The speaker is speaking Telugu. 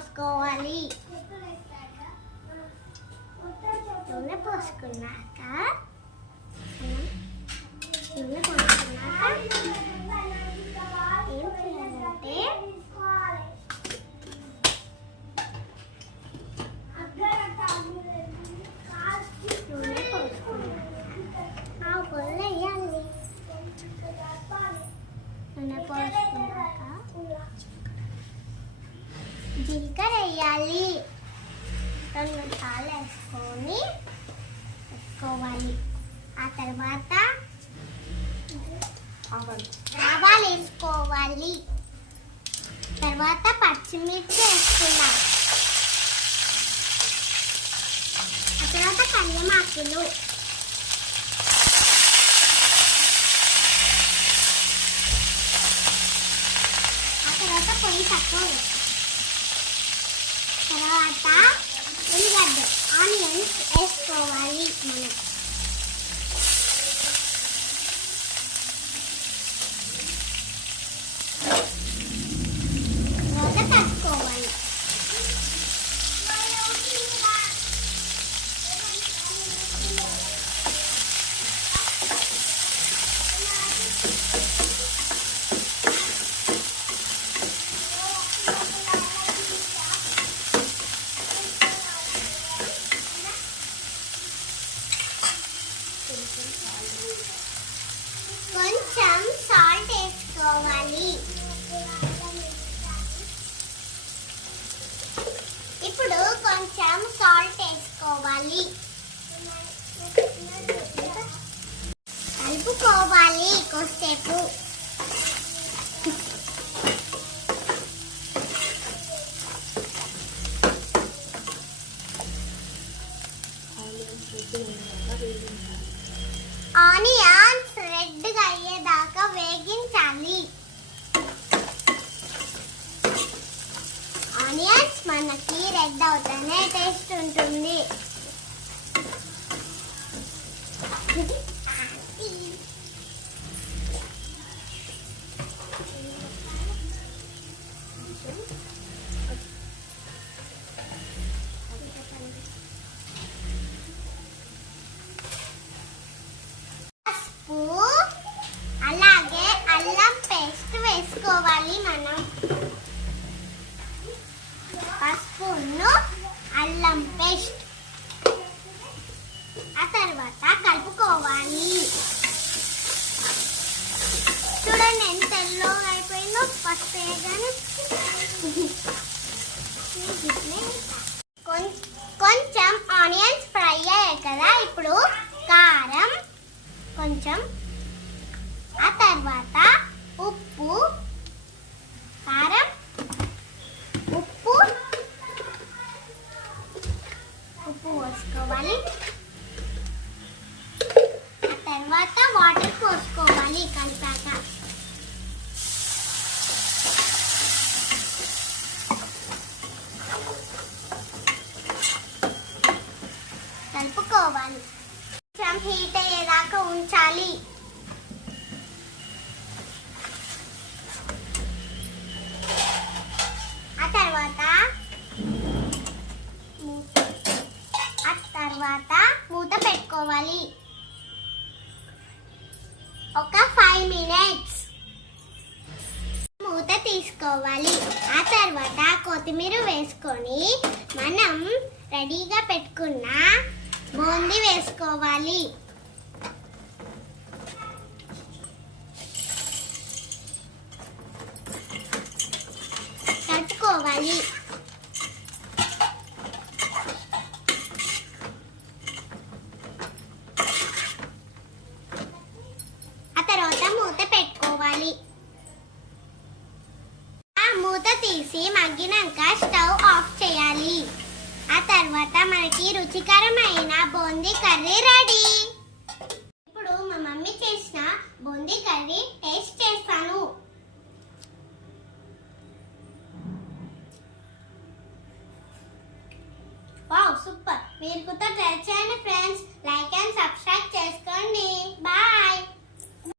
పోసుకోవాలి. నూనె పోసుకున్నాక మనం నూనె పోసుకున్నాక ఏం చేయాలంటే నూనె పోసుకున్నాక ఆ పొల్ల వేయాలి నూనె పోసుకున్నాక జీలకర్ర వేయాలి రెండు సార్లు వేసుకొని వేసుకోవాలి. ఆ తర్వాత ఆవాలు. వేసుకోవాలి. తర్వాత పచ్చిమిర్చి వేసుకున్నాం ఆ తర్వాత కళ్యమాకులు ఆ తర్వాత పొయ్యి తక్కువ. తర్వాత ఉల్లిగడ్డ ఆనియన్స్ వేసుకోవాలి మనం తర్వాత కట్టుకోవాలి కొంచెం సాల్ట్ వేసుకోవాలి. ఇప్పుడు కొంచెం సాల్ట్ వేసుకోవాలి. కలుపుకోవాలి కొద్దిసేపు. ఆనియన్స్ రెడ్గా అయ్యేదాకా వేగించాలి. ఆనియన్స్ మనకి రెడ్ అవుతుంది టేస్ట్ ఉంటుంది పసుపు అలాగే అల్లం పేస్ట్ వేసుకోవాలి మనం. పసుపును అల్లం పేస్ట్. ఆ తర్వాత కలుపుకోవాలి. చూడండి ఎంత ఎల్లో అయిపోయిందో పసుపు వేయగానే. కొం- కొంచెం ఆనియన్స్ ఫ్రై అయ్యాయి కదా ఇప్పుడు కారం కొంచెం ¿vale? వేసుకోవాలి. ఆ తర్వాత కొత్తిమీర వేసుకొని మనం రెడీగా పెట్టుకున్న బూందీ వేసుకోవాలి. కట్టుకోవాలి తీసి మగ్గినాక స్టవ్ ఆఫ్ చేయాలి. ఆ తర్వాత మనకి రుచికరమైన బూందీ కర్రీ రెడీ. ఇప్పుడు మా మమ్మీ చేసిన బూందీ కర్రీ టేస్ట్ చేస్తాను. Wow super. మీరు కూడా ట్రై చేయండి ఫ్రెండ్స్. లైక్ అండ్ సబ్స్క్రైబ్ చేసుకోండి. బాయ్.